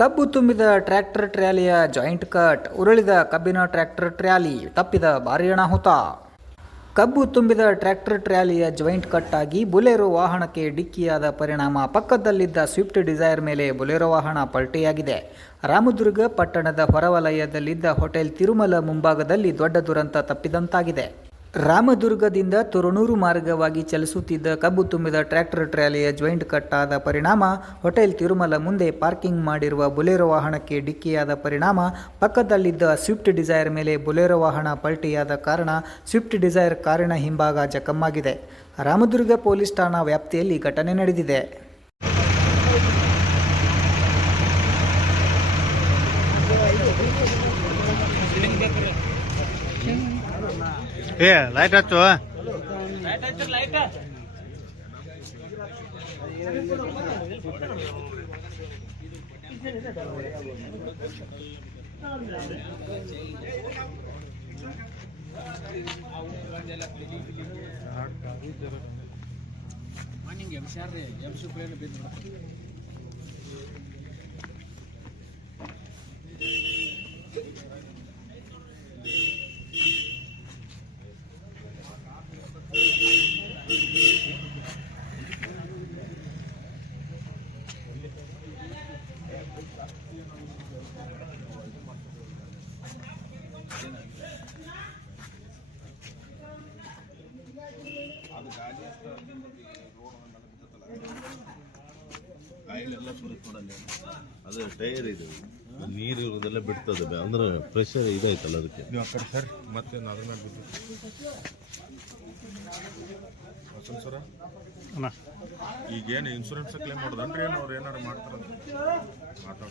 ಕಬ್ಬು ತುಂಬಿದ ಟ್ರ್ಯಾಕ್ಟರ್ ಟ್ರ್ಯಾಲಿಯ ಜಾಯಿಂಟ್ ಕಟ್, ಉರುಳಿದ ಕಬ್ಬಿನ ಟ್ರ್ಯಾಕ್ಟರ್ ಟ್ರ್ಯಾಲಿ, ತಪ್ಪಿದ ಭಾರಿ ಅನಾಹುತ ಕಬ್ಬು ತುಂಬಿದ ಟ್ರ್ಯಾಕ್ಟರ್ ಟ್ರ್ಯಾಲಿಯ ಜಾಯಿಂಟ್ ಕಟ್ ಆಗಿ ಬುಲೆರೋ ವಾಹನಕ್ಕೆ ಡಿಕ್ಕಿಯಾದ ಪರಿಣಾಮ. ಪಕ್ಕದಲ್ಲಿದ್ದ ಸ್ವಿಫ್ಟ್ ಡಿಸೈರ್ ಮೇಲೆ ಬುಲೆರೋ ವಾಹನ ಪಲ್ಟಿಯಾಗಿದೆ. ರಾಮದುರ್ಗ ಪಟ್ಟಣದ ಹೊರವಲಯದಲ್ಲಿದ್ದ ಹೋಟೆಲ್ ತಿರುಮಲ ಮುಂಭಾಗದಲ್ಲಿ ದೊಡ್ಡ ದುರಂತ ತಪ್ಪಿದಂತಾಗಿದೆ. ರಾಮದುರ್ಗದಿಂದ ತುರುಣೂರು ಮಾರ್ಗವಾಗಿ ಚಲಿಸುತ್ತಿದ್ದ ಕಬ್ಬು ತುಂಬಿದ ಟ್ರ್ಯಾಕ್ಟರ್ ಟ್ರ್ಯಾಲಿಯ ಜಾಯಿಂಟ್ ಕಟ್ ಆದ ಪರಿಣಾಮ, ಹೋಟೆಲ್ ತಿರುಮಲ ಮುಂದೆ ಪಾರ್ಕಿಂಗ್ ಮಾಡಿರುವ ಬುಲೆರೋ ವಾಹನಕ್ಕೆ ಡಿಕ್ಕಿಯಾದ ಪರಿಣಾಮ, ಪಕ್ಕದಲ್ಲಿದ್ದ ಸ್ವಿಫ್ಟ್ ಡಿಸೈರ್ ಮೇಲೆ ಬುಲೆರೋ ವಾಹನ ಪಲ್ಟಿಯಾದ ಕಾರಣ ಸ್ವಿಫ್ಟ್ ಡಿಸೈರ್ ಕಾರಿನ ಹಿಂಭಾಗ ಜಖಮ್ಮಾಗಿದೆ. ರಾಮದುರ್ಗ ಪೊಲೀಸ್ ಠಾಣಾ ವ್ಯಾಪ್ತಿಯಲ್ಲಿ ಘಟನೆ ನಡೆದಿದೆ. ಏ ಲೈಟ್ ಹಚ್ಚು. ಆಯಿಲ್ ಎಲ್ಲ ಬರುತ್ತೆ ನೋಡಲ್ಲಿ ಅದು ಟೈರ್ ಇದು. ನೀರು ಇರೋದೆಲ್ಲ ಬಿಡ್ತದೆ ಅಂದ್ರೆ ಪ್ರೆಷರ್ ಇದಾಯ್ತಲ್ಲ ಅದಕ್ಕೆ. ನೀವು ಆ ಕಡೆ ಸರ್ ಮತ್ತೆ ಅದನ್ನ ಮೇಲೆ ವಸಂತ್ ಸರ ಅಣ್ಣ. ಈಗೇನು ಇನ್ಶೂರೆನ್ಸ್ ಕ್ಲೇಮ್ ಮಾಡೋದನ್ರಿ ಏನು ಅವ್ರು ಏನಾರು ಮಾಡ್ತಾರೆ ಮಾತಾಡ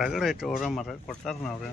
ರಗಡ ಐತೆ ಓರ ಮರ ಕೊಟ್ಟಾರ ನಾವ್ರೆ